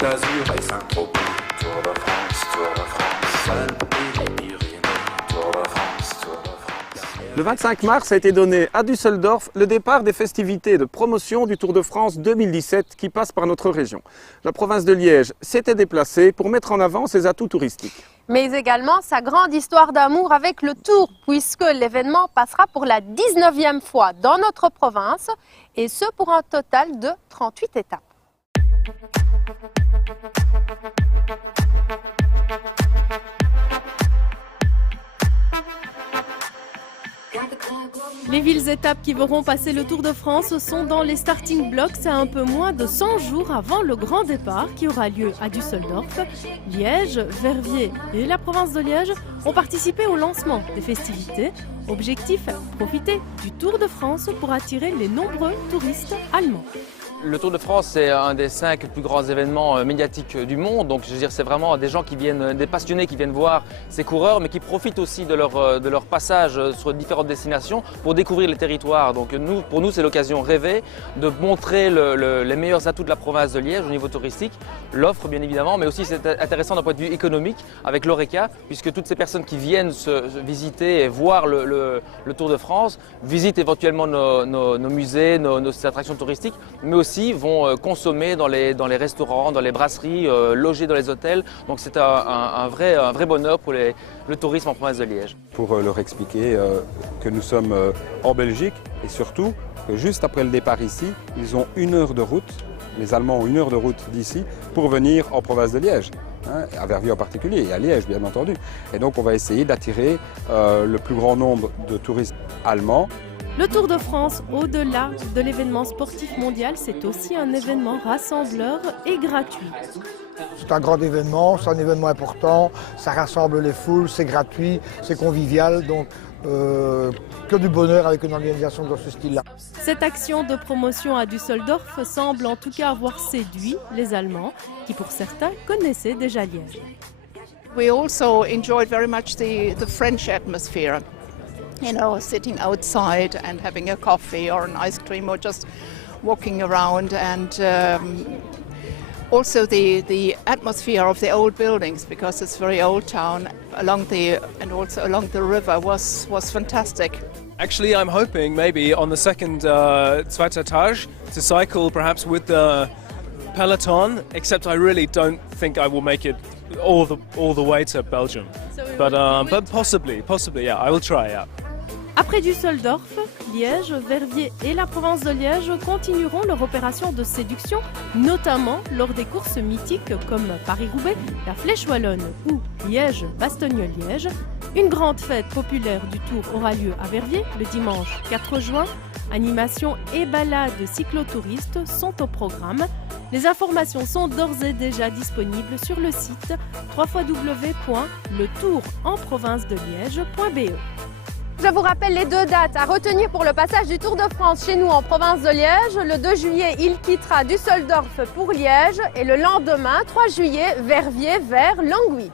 d'Azur et Saint-Tropez. Tour de France, Alpes et les Pyrénées. Tour de France, Tour de France. Le 25 mars a été donné à Düsseldorf le départ des festivités de promotion du Tour de France 2017 qui passe par notre région. La province de Liège s'était déplacée pour mettre en avant ses atouts touristiques. Mais également sa grande histoire d'amour avec le Tour, puisque l'événement passera pour la 19e fois dans notre province, et ce pour un total de 38 étapes. Les villes-étapes qui verront passer le Tour de France sont dans les starting blocks à un peu moins de 100 jours avant le grand départ qui aura lieu à Düsseldorf. Liège, Verviers et la province de Liège ont participé au lancement des festivités. Objectif, profiter du Tour de France pour attirer les nombreux touristes allemands. Le Tour de France, c'est un des 5 plus grands événements médiatiques du monde. Donc, je veux dire, c'est vraiment des gens qui viennent, des passionnés qui viennent voir ces coureurs, mais qui profitent aussi de leur passage sur différentes destinations pour découvrir les territoires. Donc, pour nous, c'est l'occasion rêvée de montrer les meilleurs atouts de la province de Liège au niveau touristique, l'offre bien évidemment, mais aussi c'est intéressant d'un point de vue économique avec l'Horeca, puisque toutes ces personnes qui viennent visiter et voir le Tour de France visitent éventuellement nos musées, nos attractions touristiques, mais aussi vont consommer dans les restaurants, dans les brasseries, loger dans les hôtels. Donc c'est un vrai bonheur pour le tourisme en province de Liège. Pour leur expliquer que nous sommes en Belgique et surtout que juste après le départ ici, ils ont 1 heure de route, les Allemands ont 1 heure de route d'ici pour venir en province de Liège. À Verviers en particulier et à Liège bien entendu. Et donc on va essayer d'attirer le plus grand nombre de touristes allemands. Le Tour de France, au-delà de l'événement sportif mondial, c'est aussi un événement rassembleur et gratuit. C'est un grand événement, c'est un événement important, ça rassemble les foules, c'est gratuit, c'est convivial, donc que du bonheur avec une organisation dans ce style-là. Cette action de promotion à Düsseldorf semble en tout cas avoir séduit les Allemands, qui pour certains connaissaient déjà Liège. We also enjoyed very much the French atmosphere. You know, sitting outside and having a coffee or an ice cream or just walking around, and also the atmosphere of the old buildings, because it's very old town and also along the river was fantastic. Actually, I'm hoping maybe on the second zweiter Tag to cycle perhaps with the peloton, except I really don't think I will make it all the way to Belgium. But possibly, yeah, I will try, yeah. Après Düsseldorf, Liège, Verviers et la province de Liège continueront leur opération de séduction, notamment lors des courses mythiques comme Paris-Roubaix, la Flèche Wallonne ou Liège-Bastogne-Liège. Une grande fête populaire du Tour aura lieu à Verviers le dimanche 4 juin. Animations et balades cyclotouristes sont au programme. Les informations sont d'ores et déjà disponibles sur le site www.letourenprovincedeliège.be. Je vous rappelle les 2 dates à retenir pour le passage du Tour de France chez nous en province de Liège. Le 2 juillet, il quittera Düsseldorf pour Liège et le lendemain, 3 juillet, Verviers vers Longwy.